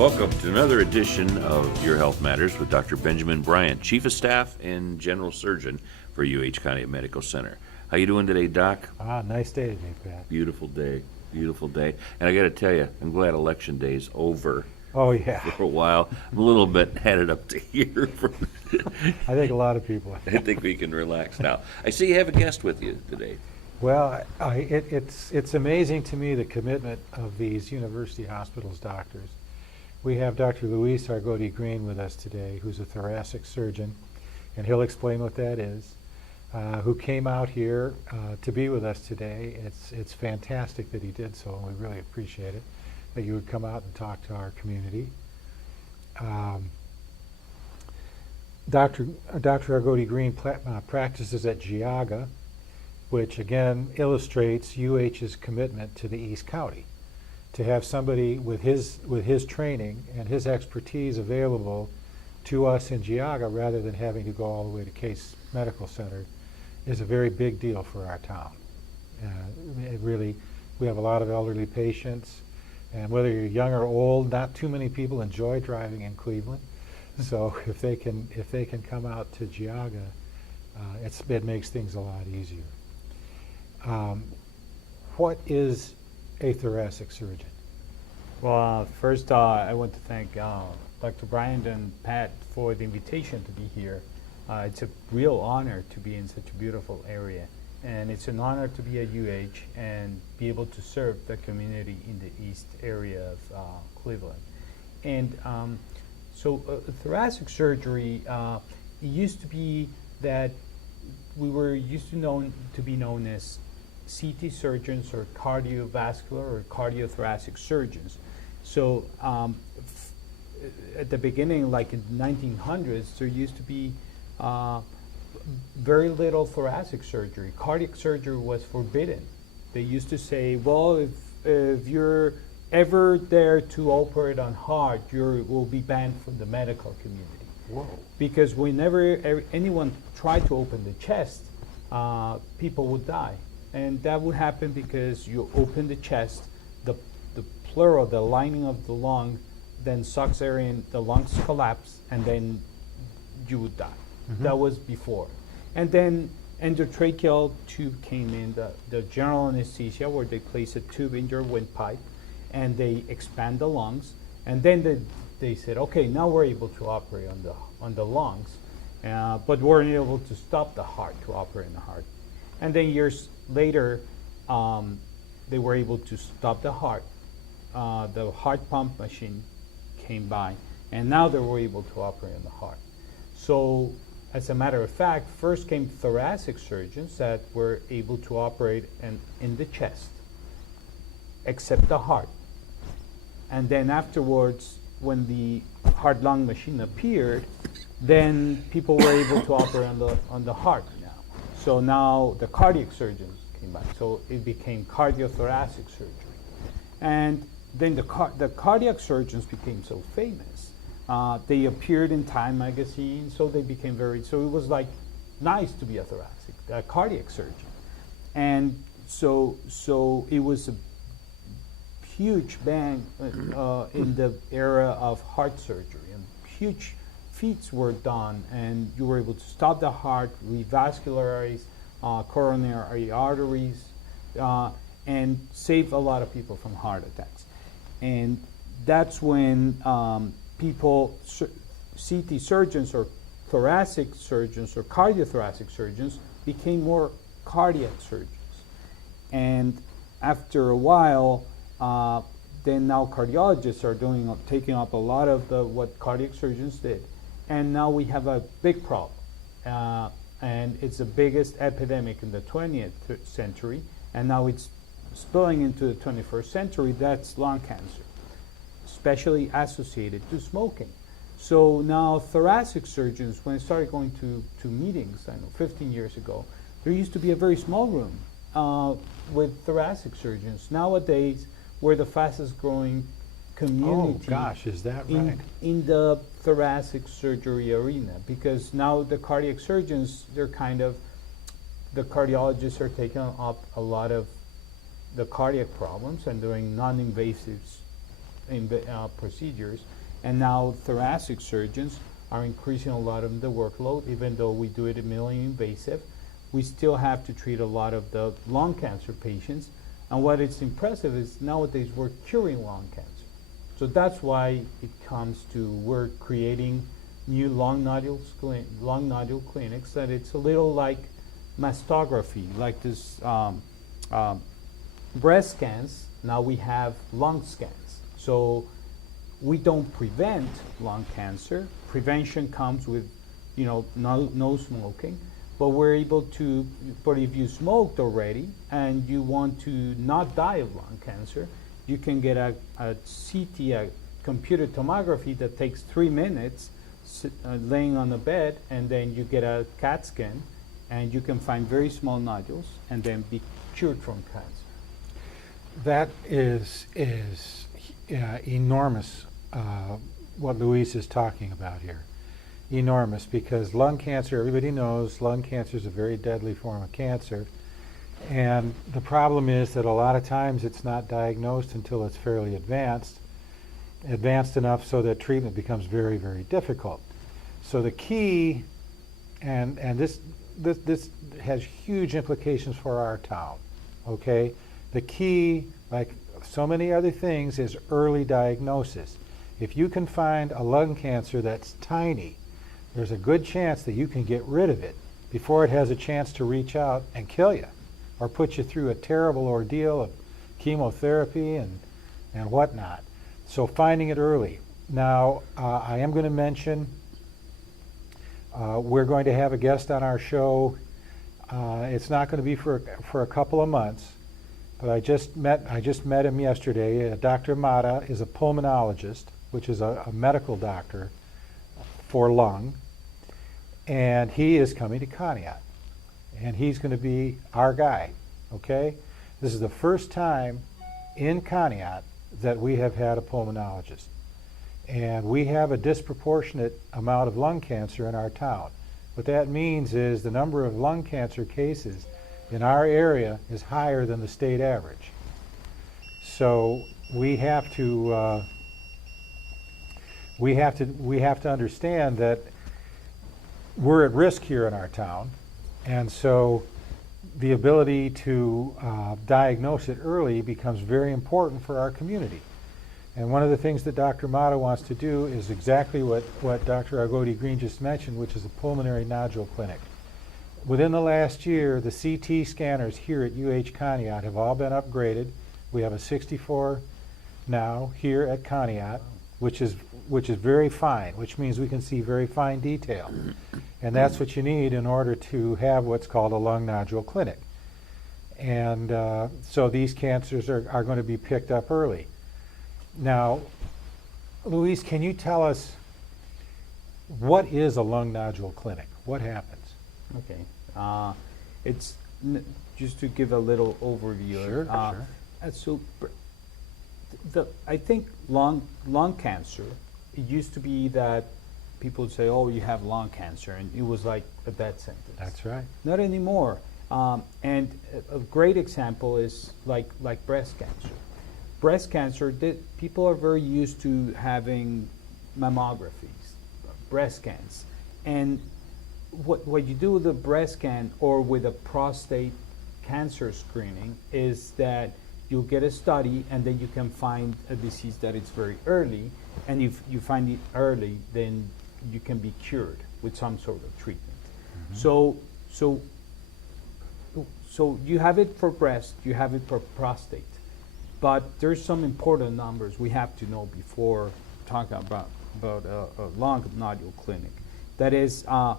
Welcome to another edition of Your Health Matters with Dr. Benjamin Bryant, Chief of Staff and General Surgeon for UH Conneaut Medical Center. How you doing today, Doc? Nice day today, Pat. Beautiful day, beautiful day. And I got to tell you, I'm glad Election Day's over. Oh, yeah. For a while. I'm a little bit headed up to here. I think a lot of people. I think we can relax now. I see you have a guest with you today. Well, it's amazing to me the commitment of these university hospitals doctors. We have Dr. Luis Argote Greene with us today, who's a thoracic surgeon, and he'll explain what that is, who came out here to be with us today. It's fantastic that he did so, and we really appreciate it, that you would come out and talk to our community. Dr. Argote Greene practices at Geauga, which again illustrates UH's commitment to the East County. To have somebody with his training and his expertise available to us in Geauga rather than having to go all the way to Case Medical Center is a very big deal for our town. We have a lot of elderly patients, and whether you're young or old, not too many people enjoy driving in Cleveland. So if they can come out to Geauga, it makes things a lot easier. What is a thoracic surgeon? Well, first I want to thank Dr. Bryant and Pat for the invitation to be here. It's a real honor to be in such a beautiful area, and it's an honor to be at UH and be able to serve the community in the east area of Cleveland. And thoracic surgery, it used to be that we were used to be known as CT surgeons or cardiovascular or cardiothoracic surgeons. So at the beginning, like in the 1900s, there used to be very little thoracic surgery. Cardiac surgery was forbidden. They used to say, well, if you're ever there to operate on heart, you will be banned from the medical community. Whoa. Because whenever anyone tried to open the chest, people would die. And that would happen because you open the chest, the pleural, the lining of the lung, then sucks air in, the lungs collapse, and then you would die. Mm-hmm. That was before. And then endotracheal tube came in, the general anesthesia, where they place a tube in your windpipe, and they expand the lungs, and then they said, okay, now we're able to operate on the lungs, but we're unable to stop the heart to operate on the heart. And then years later, they were able to stop the heart. The heart pump machine came by, and now they were able to operate on the heart. So, as a matter of fact, first came thoracic surgeons that were able to operate in the chest, except the heart. And then afterwards, when the heart-lung machine appeared, then people were able to operate on the heart now. So now the cardiac surgeons came back. So it became cardiothoracic surgery. And then the cardiac surgeons became so famous. They appeared in Time magazine, so they became so it was like nice to be a cardiac surgeon. And so it was a huge bang in the era of heart surgery, and huge feats were done, and you were able to stop the heart, revascularize coronary arteries, and save a lot of people from heart attacks. And that's when CT surgeons or thoracic surgeons or cardiothoracic surgeons became more cardiac surgeons. And after a while, then now cardiologists are taking up a lot of what cardiac surgeons did. And now we have a big problem. And it's the biggest epidemic in the 20th century, and now it's spilling into the 21st century. That's lung cancer, especially associated to smoking. So now thoracic surgeons, when I started going to meetings, 15 years ago, there used to be a very small room with thoracic surgeons. Nowadays, we're the fastest growing community. Oh gosh, is that right? In the thoracic surgery arena, because now the cardiac surgeons, the cardiologists are taking up a lot of the cardiac problems and doing non-invasive procedures. And now thoracic surgeons are increasing a lot of the workload, even though we do it minimally invasive. We still have to treat a lot of the lung cancer patients. And what is impressive is nowadays we're curing lung cancer. So that's why it comes to we're creating new lung nodule clinics that it's a little like mastography, like this breast scans. Now we have lung scans. So we don't prevent lung cancer. Prevention comes with, no smoking. But we're able to, but if you smoked already and you want to not die of lung cancer, you can get a CT, a computer tomography that takes 3 minutes laying on the bed, and then you get a CAT scan and you can find very small nodules and then be cured from cancer. That is enormous, what Luis is talking about here. Enormous, because lung cancer, everybody knows lung cancer is a very deadly form of cancer. And the problem is that a lot of times it's not diagnosed until it's fairly advanced enough so that treatment becomes very, very difficult. So the key, and this has huge implications for our town, okay? The key, like so many other things, is early diagnosis. If you can find a lung cancer that's tiny, there's a good chance that you can get rid of it before it has a chance to reach out and kill you or put you through a terrible ordeal of chemotherapy and whatnot. So finding it early. Now, I am going to mention we're going to have a guest on our show. It's not going to be for a couple of months, but I just met him yesterday. Dr. Mata is a pulmonologist, which is a medical doctor for lung, and he is coming to Conneaut, and he's going to be our guy, okay? This is the first time in Conneaut that we have had a pulmonologist, and we have a disproportionate amount of lung cancer in our town. What that means is the number of lung cancer cases in our area is higher than the state average. So we have to understand that we're at risk here in our town, and so the ability to diagnose it early becomes very important for our community. And one of the things that Dr. Mata wants to do is exactly what Dr. Argote Greene just mentioned, which is a pulmonary nodule clinic. Within the last year, the CT scanners here at UH Conneaut have all been upgraded. We have a 64 now here at Conneaut, which is very fine, which means we can see very fine detail. And that's what you need in order to have what's called a lung nodule clinic. And so these cancers are going to be picked up early. Now, Luis, can you tell us what is a lung nodule clinic? What happens? Okay. It's just to give a little overview. Sure, sure. So I think lung cancer, it used to be that people would say, oh, you have lung cancer, and it was like a death sentence. That's right. Not anymore. And a great example is like breast cancer. Breast cancer, people are very used to having mammographies, breast scans. And what you do with a breast scan or with a prostate cancer screening is that you'll get a study, and then you can find a disease that is very early, and if you find it early, then you can be cured with some sort of treatment. Mm-hmm. So you have it for breast, you have it for prostate, but there's some important numbers we have to know before talking about a lung nodule clinic. That is, lung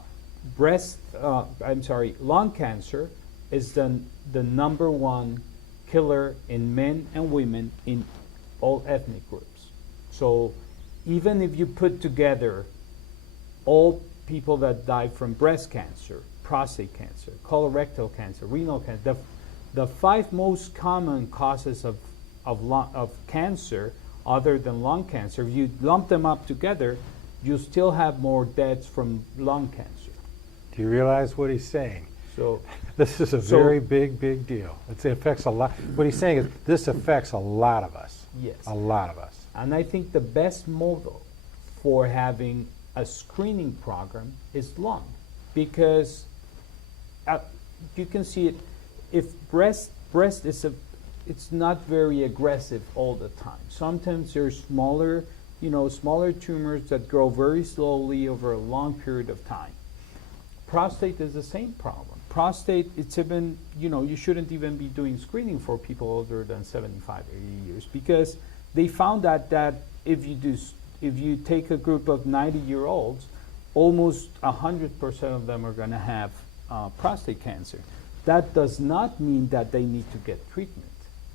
cancer is the number one killer in men and women in all ethnic groups. So even if you put together all people that die from breast cancer, prostate cancer, colorectal cancer, renal cancer, the 5 most common causes of cancer other than lung cancer, if you lump them up together, you still have more deaths from lung cancer. Do you realize what he's saying? So this is a very big deal. It affects a lot. What he's saying is this affects a lot of us. Yes. A lot of us. And I think the best model for having a screening program is lung, because you can see it. If breast is it's not very aggressive all the time. Sometimes there's smaller tumors that grow very slowly over a long period of time. Prostate is the same problem. Prostate, it's even, you shouldn't even be doing screening for people older than 75, 80 years, because they found that if you take a group of 90-year-olds, almost 100% of them are going to have prostate cancer. That does not mean that they need to get treatment.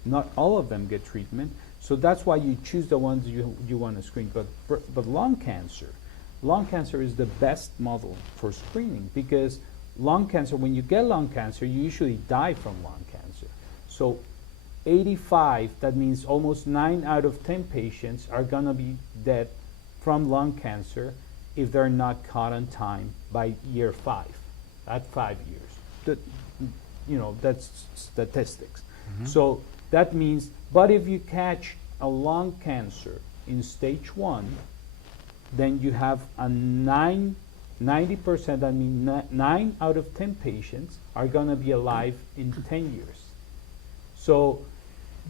Not all of them get treatment, so that's why you choose the ones you want to screen. But lung cancer is the best model for screening, because lung cancer, when you get lung cancer, you usually die from lung cancer. So 85, that means almost 9 out of 10 patients are going to be dead from lung cancer if they're not caught on time by year 5, at 5 years. That's statistics. Mm-hmm. So that means, but if you catch a lung cancer in stage 1, then you have a 90%, I mean 9 out of 10 patients are going to be alive in 10 years. So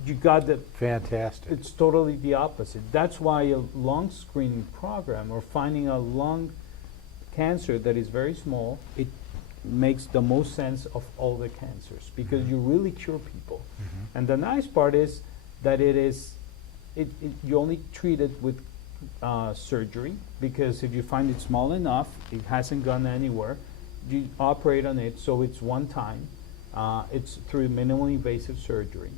you got the... Fantastic. It's totally the opposite. That's why a lung screening program, or finding a lung cancer that is very small, it makes the most sense of all the cancers, because you really cure people. Mm-hmm. And the nice part is that you only treat it with surgery, because if you find it small enough, it hasn't gone anywhere, you operate on it, so it's one time. It's through minimally invasive surgery.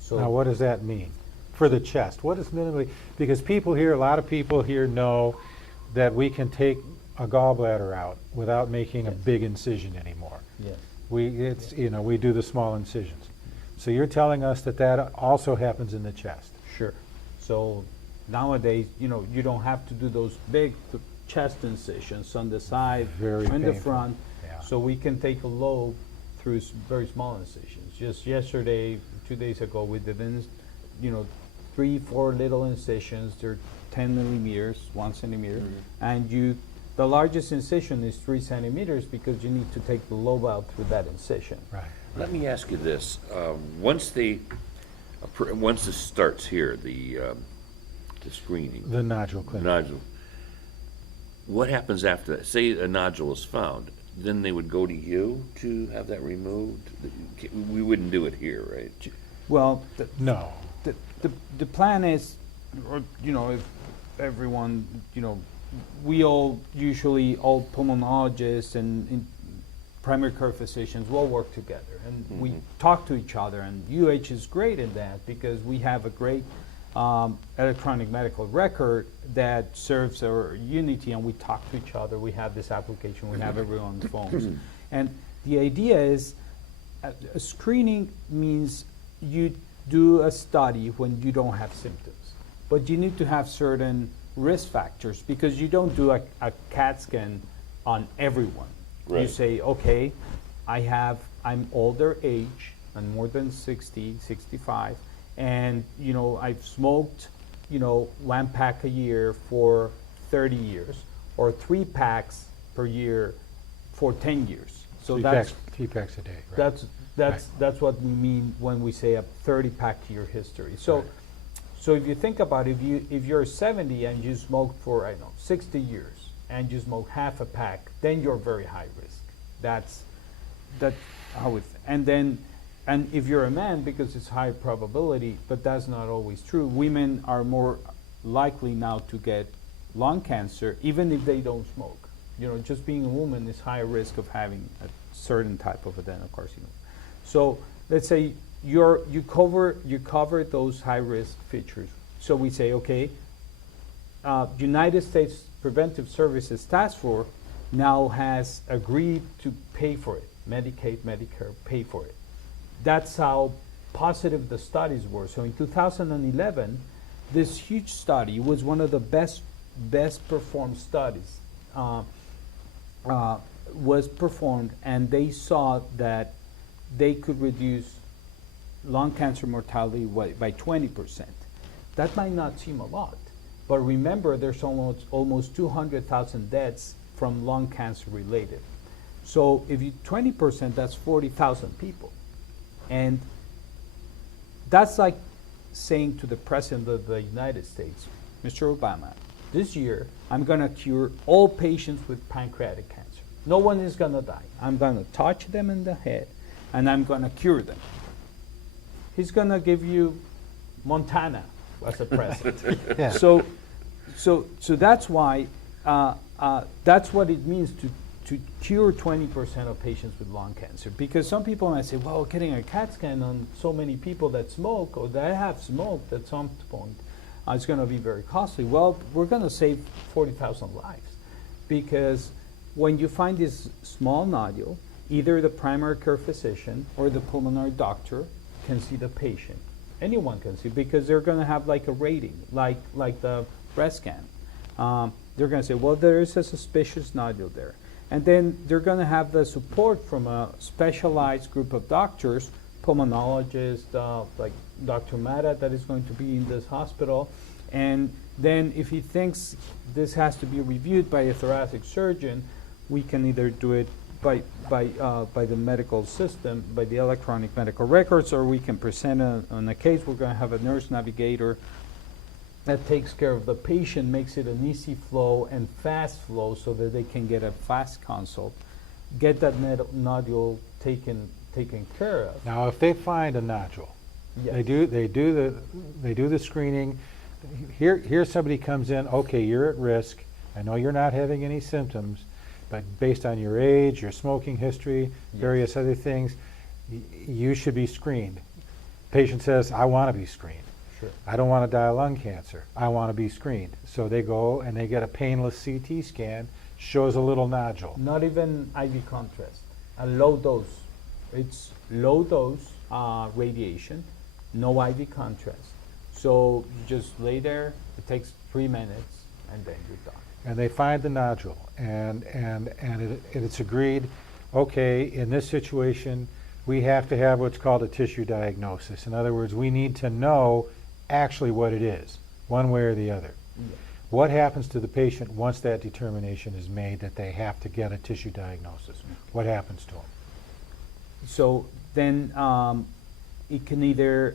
So Now, what does that mean for the chest? What is minimally, because a lot of people here know that we can take a gallbladder out without making a big incision anymore. yes. We do the small incisions. So you're telling us that also happens in the chest. Sure. So nowadays, you don't have to do those big chest incisions on the side, Very in the painful. front. Yeah. So we can take a lobe through very small incisions. Just yesterday, 2 days ago, we did 3, 4 little incisions. They're 10 millimeters, 1 centimeter, and the largest incision is 3 centimeters, because you need to take the lobe out through that incision. Right. Let me ask you this. Once this starts here, the screening, The nodule clinic. nodule, what happens after that? Say a nodule is found, then they would go to you to have that removed? We wouldn't do it here, right? Well, No. the plan is, if everyone, we all pulmonologists and primary care physicians will work together, and we talk to each other, and UH is great in that, because we have a great electronic medical record that serves our unity, and we talk to each other. We have this application, we have everyone's phones. And the idea is, a screening means you do a study when you don't have symptoms, but you need to have certain risk factors, because you don't do a CAT scan on everyone. You Right. say, okay, I'm older age, I'm more than 60, 65, and I've smoked 1 pack a year for 30 years, or 3 packs per year for 10 years. So three packs a day. Right. that's what we mean when we say a 30-pack year history. So Right. so if you think about it, if you're 70 and you smoked for 60 years, and you smoke half a pack, then you're very high risk. That's how it. And if you're a man, because it's high probability, but that's not always true. Women are more likely now to get lung cancer, even if they don't smoke. Just being a woman is high risk of having a certain type of adenocarcinoma. So let's say you cover those high risk features. So we say, okay, United States Preventive Services Task Force now has agreed to pay for it. Medicaid, Medicare pay for it. That's how positive the studies were. So in 2011, this huge study was one of the best performed studies was performed, and they saw that they could reduce lung cancer mortality by 20%. That might not seem a lot, but remember there's almost 200,000 deaths from lung cancer related. So if you 20%, that's 40,000 people. And that's like saying to the President of the United States, Mr. Obama, this year I'm going to cure all patients with pancreatic cancer. No one is going to die. I'm going to touch them in the head and I'm going to cure them. He's going to give you Montana as a president. Yeah. So that's why, that's what it means to cure 20% of patients with lung cancer. Because some people might say, well, getting a CAT scan on so many people that smoke or that have smoked at some point, it's going to be very costly. Well, we're going to save 40,000 lives. Because when you find this small nodule, either the primary care physician or the pulmonary doctor can see the patient. Anyone can see, because they're going to have like a rating, like the breast scan. They're going to say, well, there is a suspicious nodule there. And then they're going to have the support from a specialized group of doctors, pulmonologists, like Dr. Mata that is going to be in this hospital. And then if he thinks this has to be reviewed by a thoracic surgeon, we can either do it by the medical system, by the electronic medical records, or we can present on a case. We're going to have a nurse navigator that takes care of the patient, makes it an easy flow and fast flow so that they can get a fast consult, get that nodule taken care of. Now, if they find a nodule, Yes. they do the screening. Here somebody comes in, okay, you're at risk. I know you're not having any symptoms, but based on your age, your smoking history, various other things, you should be screened. Patient says, I want to be screened. Sure. I don't want to die of lung cancer. I want to be screened. So they go and they get a painless CT scan, shows a little nodule. Not even IV contrast, a low dose. It's low dose radiation, no IV contrast. So you just lay there, it takes 3 minutes, and then you're done. And they find the nodule, and it's agreed, okay, in this situation, we have to have what's called a tissue diagnosis. In other words, we need to know actually what it is, one way or the other. Yeah. What happens to the patient once that determination is made that they have to get a tissue diagnosis? What happens to them? So then we can either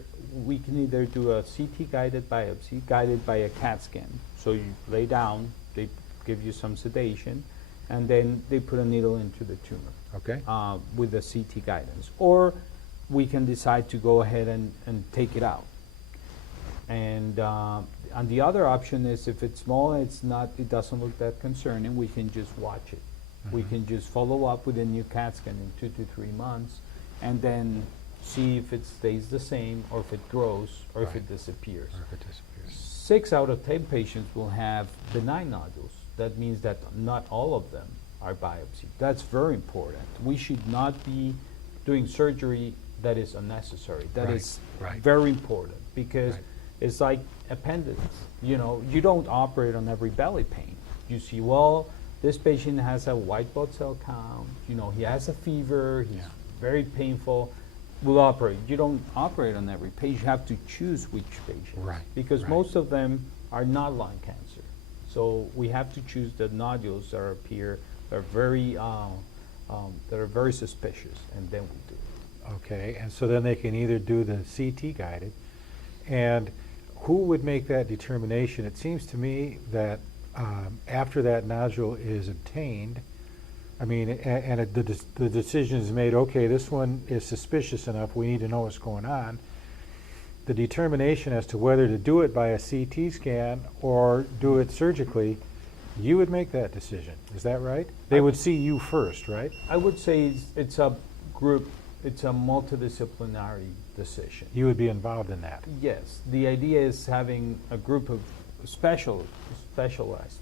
do a CT guided biopsy, guided by a CAT scan. So you lay down, they give you some sedation, and then they put a needle into the tumor. Okay. With the CT guidance. Or we can decide to go ahead and take it out. And the other option is if it's small and it doesn't look that concerning, we can just watch it. We can just follow up with a new CAT scan in 2 to 3 months and then see if it stays the same or if it grows or if it disappears. Or if it disappears. 6 out of 10 patients will have benign nodules. That means that not all of them are biopsied. That's very important. We should not be doing surgery that is unnecessary. That is very important because it's like appendix. You know, you don't operate on every belly pain. You see, well, this patient has a white blood cell count. You know, he has a fever. He's very painful. We'll operate. You don't operate on every patient. You have to choose which patient. Right. Because most of them are not lung cancer. So we have to choose the nodules that appear that are very suspicious, and then we do it. Okay, and so then they can either do the CT guided, and who would make that determination? It seems to me that after that nodule is obtained, I mean, the decision is made, okay, this one is suspicious enough, we need to know what's going on. The determination as to whether to do it by a CT scan or do it surgically, you would make that decision. Is that right? They would see you first, right? I would say it's a group, it's a multidisciplinary decision. You would be involved in that. Yes. The idea is having a group of specialized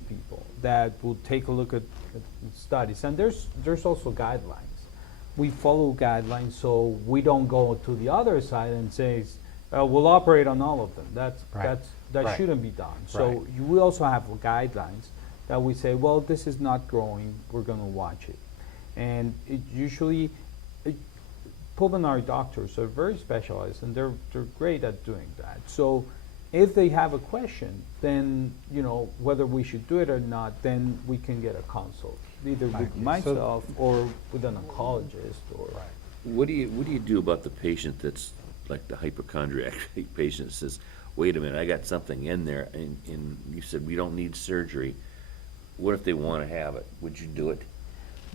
people that will take a look at studies. And there's also guidelines. We follow guidelines, so we don't go to the other side and say, we'll operate on all of them. That shouldn't be done. So we also have guidelines that we say, well, this is not growing, we're going to watch it. And usually, pulmonary doctors are very specialized, and they're great at doing that. So If they have a question, then, you know, whether we should do it or not, then we can get a consult, either Thank with you. So- myself or with an oncologist or. What do you do about the patient that's like the hypochondriac patient says, wait a minute, I got something in there, and you said we don't need surgery. What if they want to have it? Would you do it?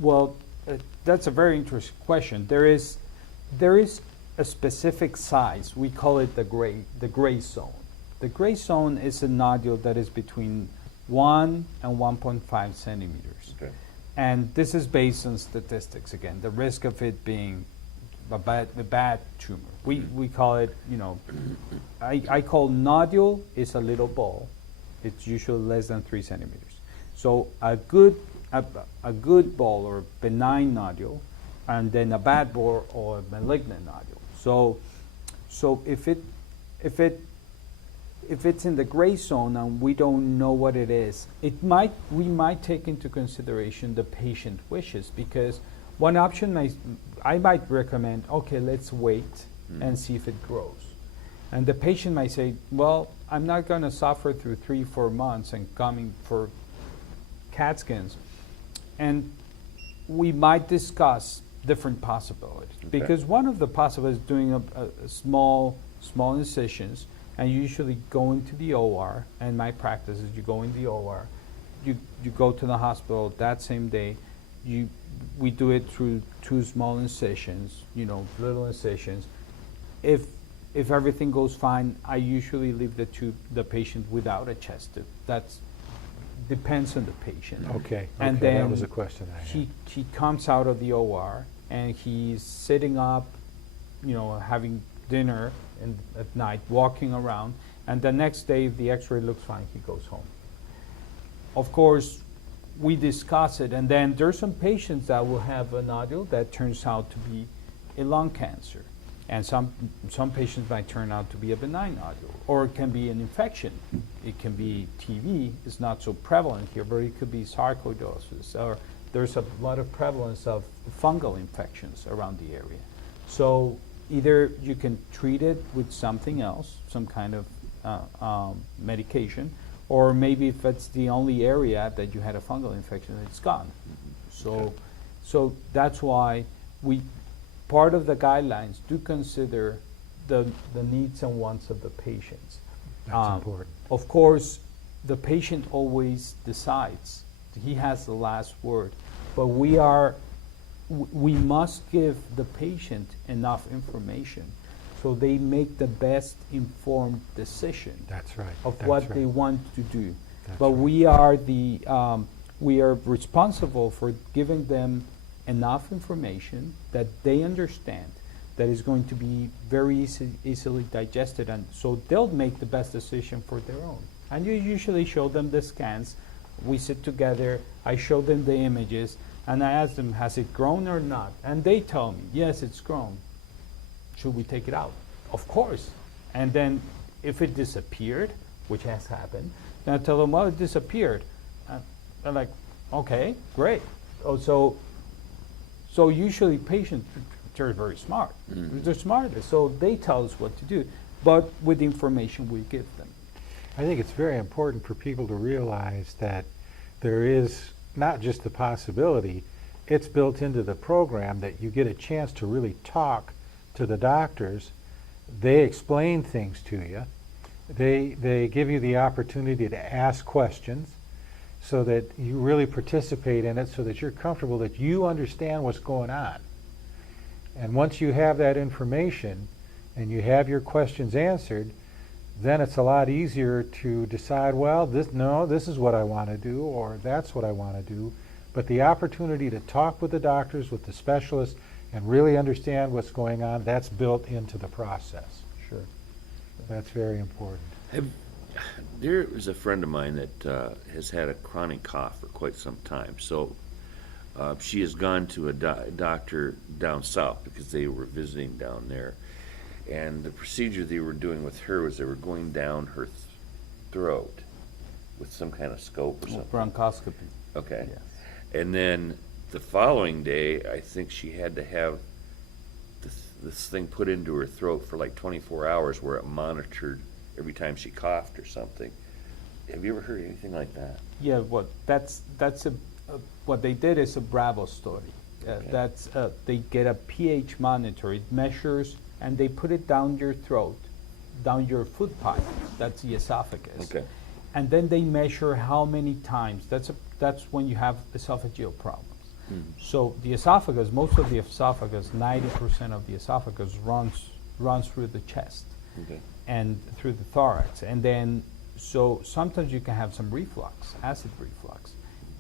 Well, that's a very interesting question. There is a specific size. We call it the gray zone. The gray zone is a nodule that is between 1 and 1.5 centimeters. Okay. And this is based on statistics again, the risk of it being a bad tumor. We call it, you know, I call nodule is a little ball. It's usually less than 3 centimeters. So a good ball or benign nodule, and then a bad ball or a malignant nodule. So if it's in the gray zone and we don't know what it is, we might take into consideration the patient wishes, because one option I might recommend, okay, let's wait and see if it grows. And the patient might say, well, I'm not going to suffer through 3-4 months and coming for CAT scans. And we might discuss different possibilities. Okay. Because one of the possibilities is doing a small incisions, and you usually go into the OR, and my practice is you go in the OR, you go to the hospital that same day, we do it through 2 small incisions, you know, little incisions. If everything goes fine, I usually leave the patient without a chest tube. That's depends on the patient. Okay, And okay, that then was a question I had. He comes out of the OR and he's sitting up, you know, having dinner at night, walking around, and the next day, if the X-ray looks fine, he goes home. Of course, we discuss it, and then there's some patients that will have a nodule that turns out to be a lung cancer, and some patients might turn out to be a benign nodule, or it can be an infection. It can be TB. It's not so prevalent here, but it could be sarcoidosis, or there's a lot of prevalence of fungal infections around the area. So either you can treat it with something else, some kind of medication, or maybe if it's the only area that you had a fungal infection, it's gone. So that's why part of the guidelines do consider the needs and wants of the patients. That's important. Of course, the patient always decides. He has the last word. But we must give the patient enough information so they make the best informed decision That's right. of that's what right. they want to do. That's But right. we are responsible for giving them enough information that they understand, that is going to be very easily digested, and so they'll make the best decision for their own. And you usually show them the scans. We sit together, I show them the images, and I ask them, has it grown or not? And they tell me, yes, it's grown. Should we take it out? Of course. And then if it disappeared, which has happened, then I tell them, well, it disappeared. They're like, okay, great. Oh, so usually patients, they're very smart. They're smarter, so they tell us what to do, but with the information we give them. I think it's very important for people to realize that there is not just the possibility, it's built into the program that you get a chance to really talk to the doctors. They explain things to you. They give you the opportunity to ask questions so that you really participate in it, so that you're comfortable that you understand what's going on. And once you have that information and you have your questions answered, then it's a lot easier to decide, well, this is what I want to do, or that's what I want to do. But the opportunity to talk with the doctors, with the specialists, and really understand what's going on, that's built into the process. Sure. That's very important. There is a friend of mine that has had a chronic cough for quite some time. So she has gone to a doctor down south because they were visiting down there. And the procedure they were doing with her was they were going down her throat with some kind of scope or something. Bronchoscopy. Okay. Yes. And then the following day, I think she had to have this thing put into her throat for like 24 hours where it monitored every time she coughed or something. Have you ever heard anything like that? Yeah, what they did is a Bravo study. Okay. They get a pH monitor. It measures, and they put it down your throat, down your food pipe. That's the esophagus. Okay. And then they measure how many times. That's when you have esophageal problems. So the esophagus, most of the esophagus, 90% of the esophagus runs through the chest Okay. and through the thorax. And then, so sometimes you can have some reflux, acid reflux.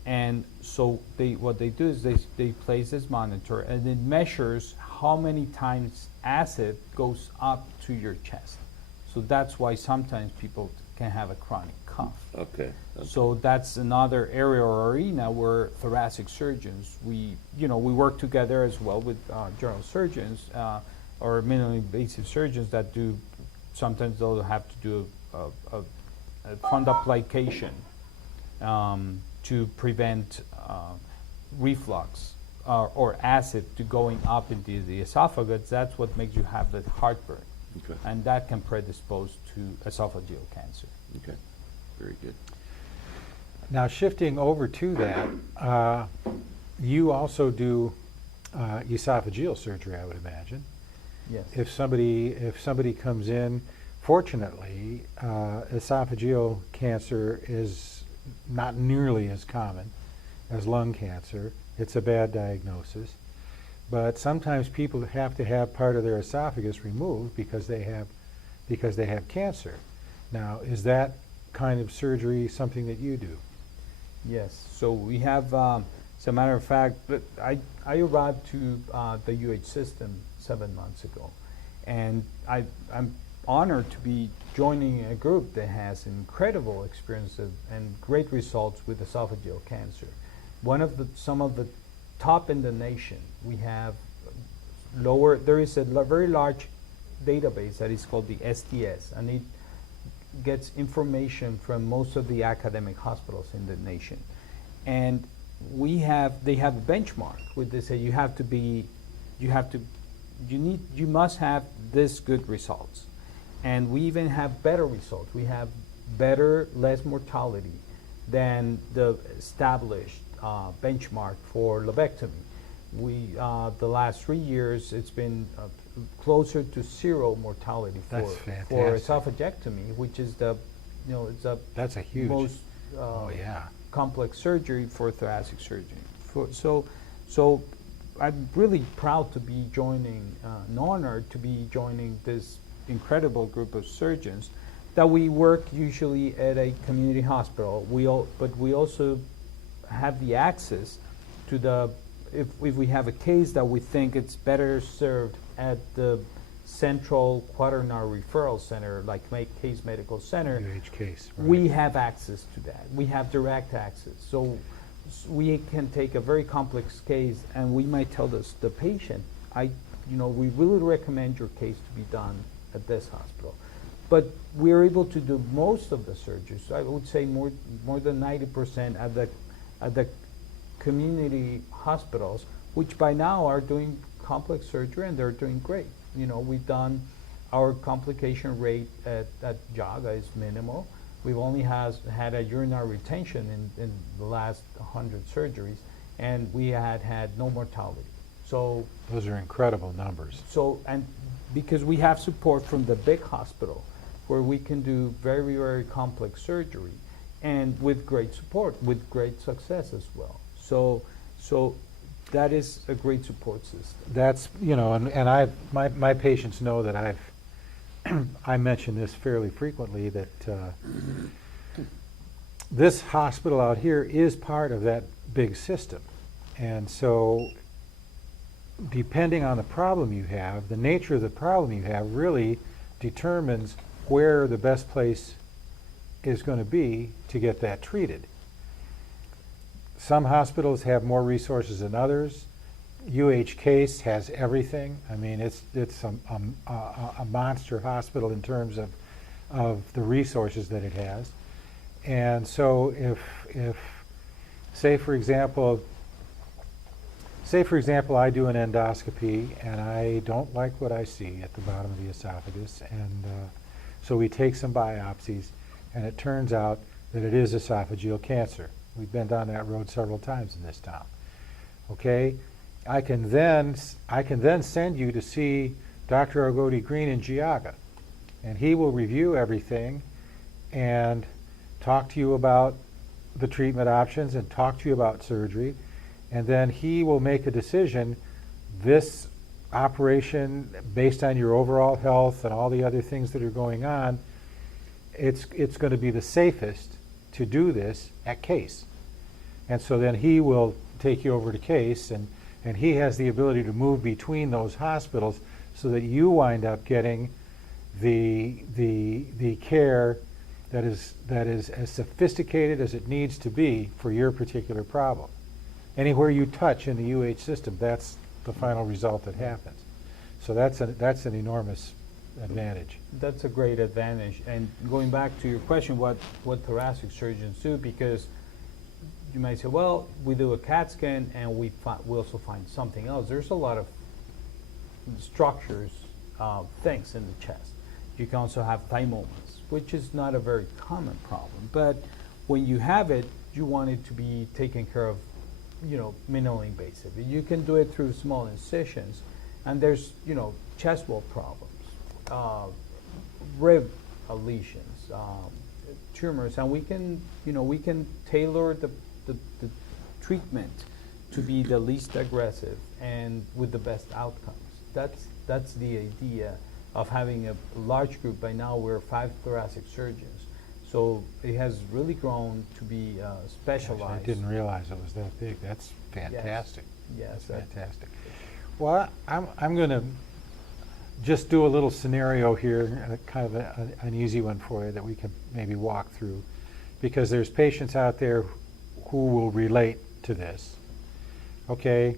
And so what they do is they place this monitor, and it measures how many times acid goes up to your chest. So that's why sometimes people can have a chronic cough. Okay. So that's another area or arena where thoracic surgeons, we work together as well with general surgeons or minimally invasive surgeons that do, sometimes they'll have to do a fundoplication to prevent reflux or acid to going up into the esophagus. That's what makes you have the heartburn. Okay. And that can predispose to esophageal cancer. Okay. Very good. Now, shifting over to that, you also do esophageal surgery, I would imagine. Yes. If somebody comes in, fortunately, esophageal cancer is not nearly as common as lung cancer. It's a bad diagnosis. But sometimes people have to have part of their esophagus removed because they have cancer. Now, is that kind of surgery something that you do? Yes. So we have, as a matter of fact, I arrived to the UH system 7 months ago, and I'm honored to be joining a group that has incredible experience and great results with esophageal cancer. Some of the top in the nation. We have there is a very large database that is called the STS, and it gets information from most of the academic hospitals in the nation. And they have a benchmark with this, say you must have this good results. And we even have better results. We have better, less mortality than the established benchmark for lobectomy. The last 3 years, it's been closer to zero mortality That's for fantastic. esophagectomy, which is That's a huge. most yeah. complex surgery for thoracic surgery. So I'm really proud to be joining, and honored to be joining this incredible group of surgeons that we work usually at a community hospital. But we also have the access to if we have a case that we think it's better served at the central quaternary referral center, like Case Medical Center, UH case. Right. we have access to that. We have direct access. So we can take a very complex case, and we might tell the patient, we really recommend your case to be done at this hospital. But we're able to do most of the surgeries. I would say more than 90% at the community hospitals, which by now are doing complex surgery, and they're doing great. We've done, our complication rate at Geauga is minimal. We've only had a urinary retention in the last 100 surgeries, and we had no mortality. So Those are incredible numbers. and because we have support from the big hospital, where we can do very, very complex surgery, and with great support, with great success as well. So that is a great support system. That's, and my patients know that I mention this fairly frequently, that this hospital out here is part of that big system. And so depending on the problem you have, the nature of the problem you have really determines where the best place is going to be to get that treated. Some hospitals have more resources than others. UH Case has everything. I mean, it's a monster hospital in terms of the resources that it has. And so if say for example I do an endoscopy and I don't like what I see at the bottom of the esophagus, and So we take some biopsies, and it turns out that it is esophageal cancer. We've been down that road several times in this town. Okay? I can then send you to see Dr. Argote Greene in Geauga, and he will review everything and talk to you about the treatment options and talk to you about surgery, and then he will make a decision. This operation, based on your overall health and all the other things that are going on, it's going to be the safest to do this at Case. And so then he will take you over to Case, and he has the ability to move between those hospitals so that you wind up getting the care that is as sophisticated as it needs to be for your particular problem. Anywhere you touch in the UH system, that's the final result that happens. So that's an enormous advantage. That's a great advantage. And going back to your question, what thoracic surgeons do, because you might say, well, we do a CAT scan and we also find something else. There's a lot of structures, things in the chest. You can also have thymomas, which is not a very common problem. But when you have it, you want it to be taken care of, minimally invasive. You can do it through small incisions, and there's, chest wall problems, rib lesions, tumors, and we can tailor the treatment to be the least aggressive and with the best outcomes. That's the idea of having a large group. By now we're 5 thoracic surgeons. So it has really grown to be specialized. Gosh, I didn't realize it was that big. That's fantastic. Yes. That's fantastic. Well, I'm going to just do a little scenario here, kind of an easy one for you that we can maybe walk through, because there's patients out there who will relate to this. Okay.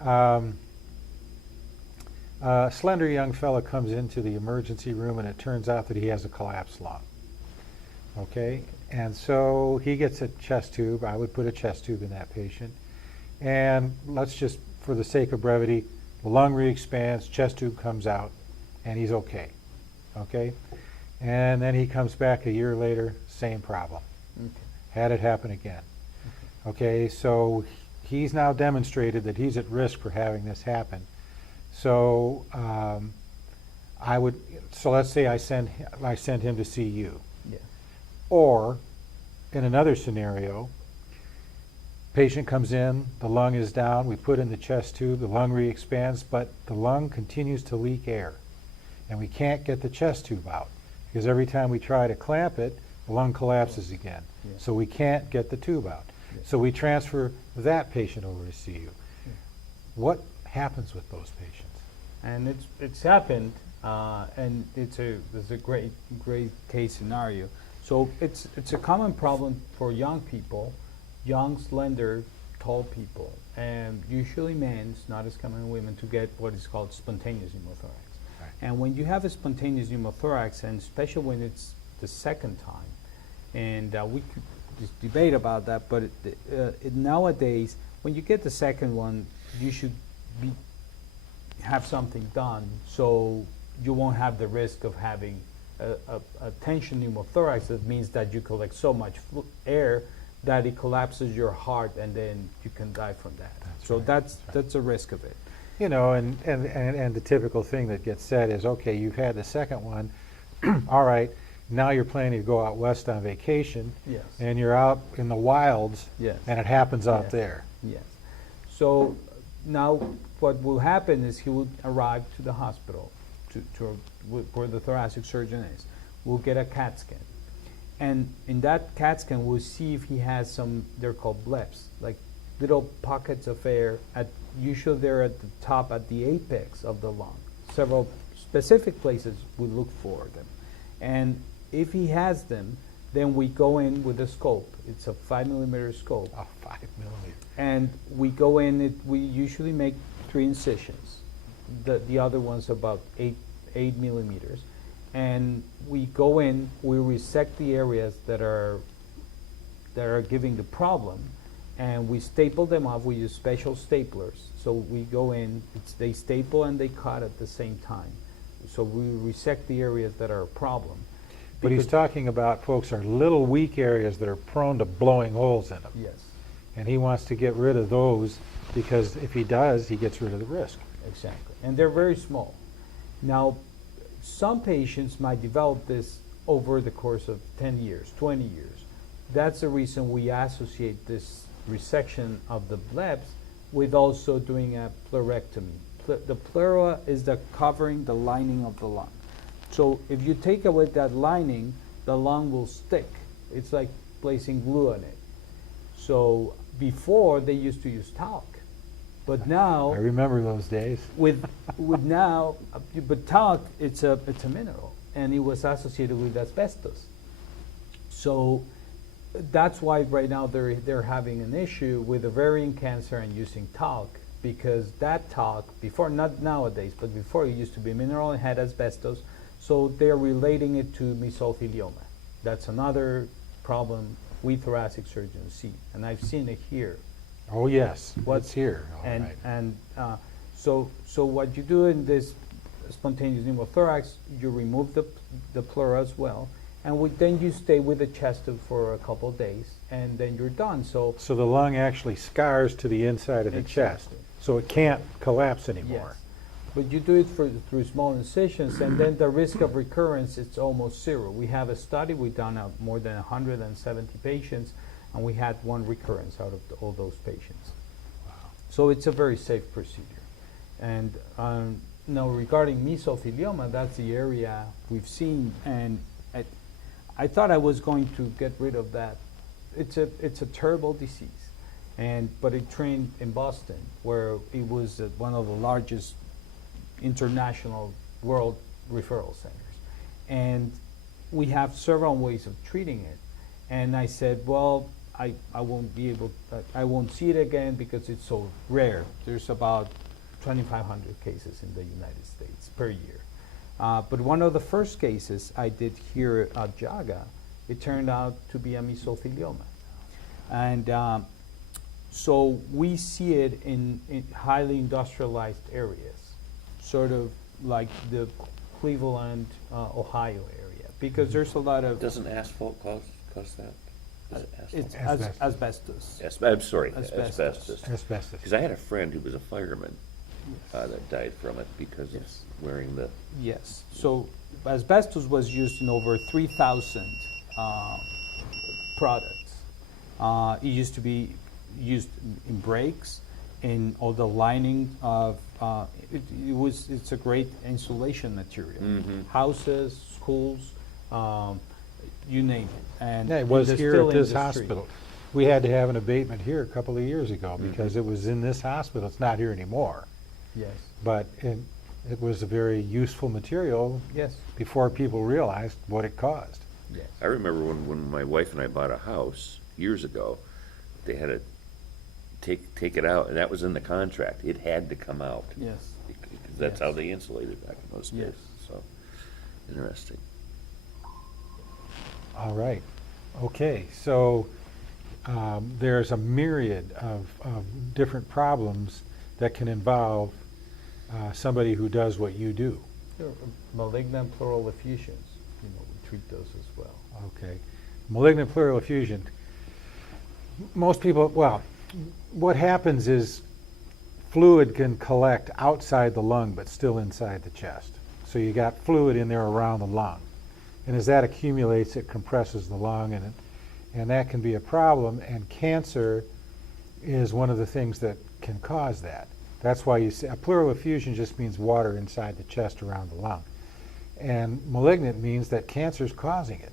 A slender young fella comes into the emergency room, and it turns out that he has a collapsed lung. Okay, and so he gets a chest tube. I would put a chest tube in that patient, and let's just, for the sake of brevity, the lung re-expands, chest tube comes out, and he's okay. Okay, and then he comes back a year later, same problem. Okay. Had it happen again. Okay, so he's now demonstrated that he's at risk for having this happen. So so let's say I send him to see you. Yeah. Or in another scenario, patient comes in, the lung is down, we put in the chest tube, the lung re-expands, but the lung continues to leak air. And we can't get the chest tube out, because every time we try to clamp it, the lung collapses again. Yeah. So we can't get the tube out. Yeah. So we transfer that patient over to see you. Yeah. What happens with those patients? And it's happened, and it's a great case scenario. So it's a common problem for young people, young, slender, tall people, and usually men, not as common in women, to get what is called spontaneous pneumothorax. Right. And when you have a spontaneous pneumothorax, and especially when it's the second time, and we could just debate about that, but nowadays, when you get the second one, you should have something done so you won't have the risk of having a tension pneumothorax. That means that you collect so much air that it collapses your heart, and then you can die from that. That's a risk of it. And the typical thing that gets said is, okay, you've had the second one, all right, now you're planning to go out west on vacation, Yes. and you're out in the wilds, Yes. and it happens out Yes. there. Yes. So now what will happen is he will arrive to the hospital, where the thoracic surgeon is. We'll get a CAT scan. And in that CAT scan, we'll see if he has they're called bleps, like little pockets of air. Usually they're at the top, at the apex of the lung. Several specific places we look for them. And if he has them, then we go in with a scope. It's a 5mm scope. Oh, 5 millimeters. And we go in, we usually make 3 incisions. The other one's about 8 millimeters. And we go in, we resect the areas that are giving the problem, and we staple them up. We use special staplers. So we go in, they staple and they cut at the same time. So we resect the areas that are a problem. But he's Because- talking about, folks, are little weak areas that are prone to blowing holes in them. Yes, And he wants to get rid of those because if he does, he gets rid of the risk. exactly. And they're very small. Now, some patients might develop this over the course of 10 years, 20 years. That's the reason we associate this resection of the blebs with also doing a pleurectomy. The pleura is the covering the lining of the lung. So if you take away that lining, the lung will stick. It's like placing glue on it. So before they used to use talc, but now I remember those days. with now, but talc it's a mineral, and it was associated with asbestos. So that's why right now they're having an issue with ovarian cancer and using talc, because that talc before, not nowadays, but before, it used to be mineral and had asbestos. So they're relating it to mesothelioma. That's another problem we thoracic surgeons see, and I've seen it here. Oh, yes, What- it's here. All And right. so what you do in this spontaneous pneumothorax, you remove the pleura as well, and then you stay with the chest for a couple of days, and then you're done. So So the lung actually scars to the inside of the chest, Exactly. so it can't collapse anymore. yes, but you do it through small incisions, and then the risk of recurrence it's almost zero. We have a study, we've done more than 170 patients, and we had one recurrence out of all those patients. So it's a very safe procedure. And now regarding mesothelioma, that's the area we've seen, and I thought I was going to get rid of that. It's a terrible disease, but it trained in Boston, where it was one of the largest international world referral centers, and we have several ways of treating it. And I said, well, I won't be able, I won't see it again because it's so rare. There's about 2,500 cases in the United States per year. But one of the first cases I did here at Geauga, it turned out to be a mesothelioma. And so we see it in highly industrialized areas, sort of like the Cleveland, Ohio area, because there's a lot of, Doesn't asphalt cause that? Is it it's asphalt? asbestos. I'm sorry, Asbestos. asbestos. Asbestos. Because I had a friend who was a fireman that died from it because of Yes. wearing the, Yes, so asbestos was used in over 3,000 products. It used to be used in brakes, in all the lining of, it's a great insulation material. Houses, schools, you name it. And Yeah, it was in the here steel at this industry. hospital. We had to have an abatement here a couple of years ago because it was in this hospital. It's not here anymore. Yes, But it was a very useful material yes, before people realized what it caused. yes. I remember when my wife and I bought a house years ago, they had to take it out, and that was in the contract. It had to come out. Yes. Because that's Yes. how they insulated back in those days. Yes. So, interesting. All right. Okay, so there's a myriad of different problems that can involve somebody who does what you do. Malignant pleural effusions, we treat those as well. Okay. Malignant pleural effusion. Most people, well, what happens is fluid can collect outside the lung but still inside the chest. So you got fluid in there around the lung. And as that accumulates, it compresses the lung, and that can be a problem. And cancer is one of the things that can cause that. That's why you see a pleural effusion just means water inside the chest around the lung. And malignant means that cancer is causing it.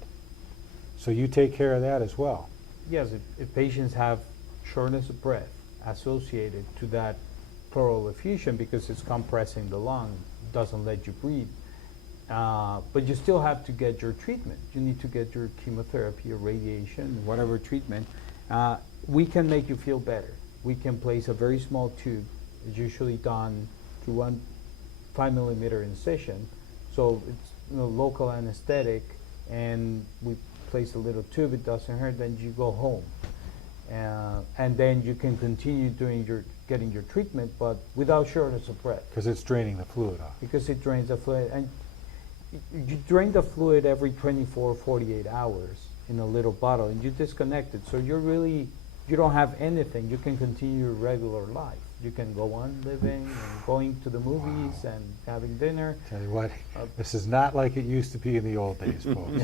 So you take care of that as well. Yes, if patients have shortness of breath associated to that pleural effusion because it's compressing the lung, doesn't let you breathe, but you still have to get your treatment. You need to get your chemotherapy or radiation, whatever treatment. We can make you feel better. We can place a very small tube. It's usually done through one 5-millimeter incision. So it's local anesthetic, and we place a little tube. It doesn't hurt. Then you go home, and then you can continue doing your getting your treatment, but without shortness of breath, Because it's draining the fluid off. because it drains the fluid. And you drain the fluid every 24, 48 hours in a little bottle, and you disconnect it. So you don't have anything. You can continue your regular life. You can go on living and going to the movies and having dinner. Tell you what, this is not like it used to be in the old days, folks.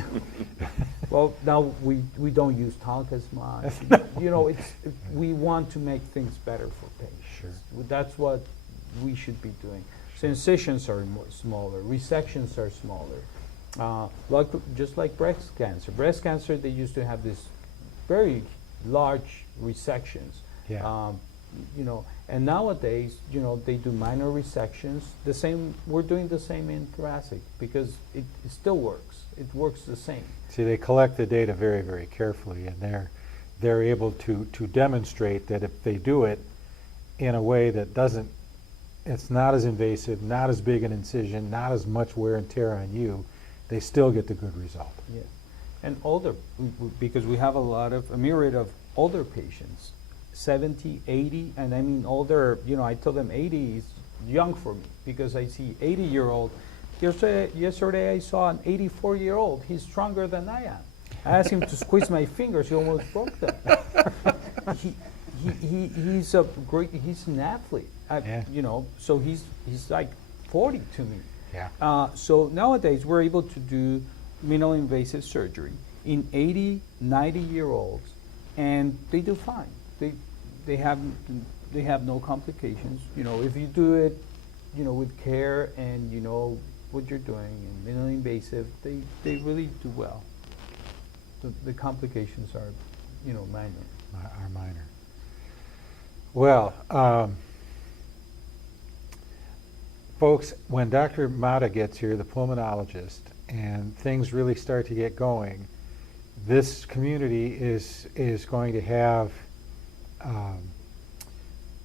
Well, now we don't use talc as much. We want to make things better for patients. Sure. That's what we should be doing. So incisions are smaller, resections are smaller. Just like breast cancer. Breast cancer, they used to have this very large resections. Yeah. And nowadays, they do minor resections. We're doing the same in thoracic because it still works. It works the same. See, they collect the data very, very carefully, and they're able to demonstrate that if they do it in a way that it's not as invasive, not as big an incision, not as much wear and tear on you, they still get the good result. Yeah. And older, because we have a myriad of older patients, 70, 80, and I mean older, I tell them 80 is young for me because I see 80-year-old. Yesterday I saw an 84-year-old. He's stronger than I am. I asked him to squeeze my fingers. He almost broke them. He's an athlete. So he's like 40 to me. Yeah. So nowadays we're able to do minimally invasive surgery in 80, 90-year-olds, and they do fine. They have no complications. If you do it, with care and you know what you're doing and minimally invasive, they really do well. The complications are, minor. Are minor. Well, folks, when Dr. Mata gets here, the pulmonologist, and things really start to get going, this community is going to have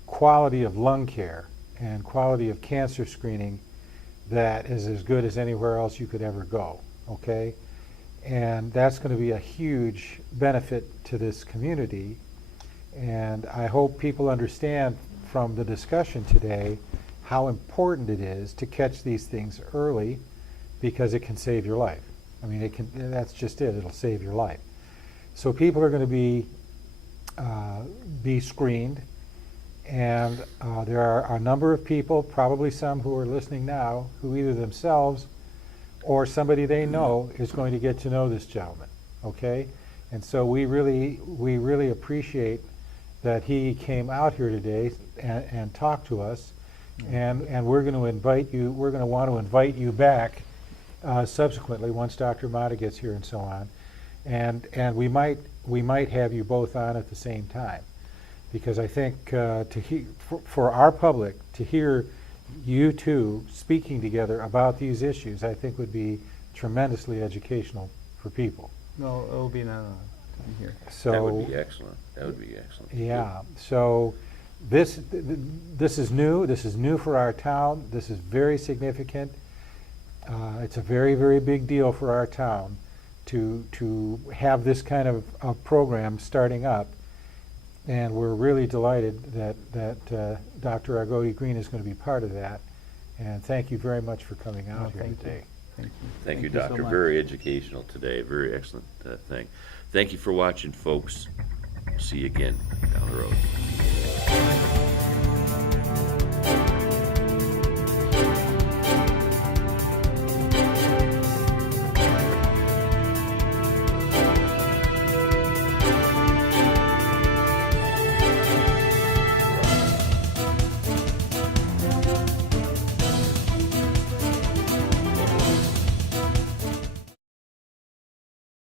quality of lung care and quality of cancer screening that is as good as anywhere else you could ever go, okay? And that's going to be a huge benefit to this community. And I hope people understand from the discussion today how important it is to catch these things early, because it can save your life. I mean, that's just it. It'll save your life. So people are going to be screened, and there are a number of people, probably some who are listening now, who either themselves or somebody they know is going to get to know this gentleman, okay? And so we really appreciate that he came out here today and talked to us, and we're going to want to invite you back subsequently once Dr. Mata gets here and so on, and we might have you both on at the same time, because I think for our public to hear you two speaking together about these issues, I think would be tremendously educational for people. No, it will be an honor to be here. So That would be excellent. That would be excellent. yeah. So this is new. This is new for our town. This is very significant. It's a very, very big deal for our town to have this kind of program starting up, and we're really delighted that Dr. Argote Greene is going to be part of that. And thank you very much for coming out here today. Thank you. Thank you, so Doctor. much. Very educational today. Very excellent thing. Thank you for watching, folks. See you again down the road.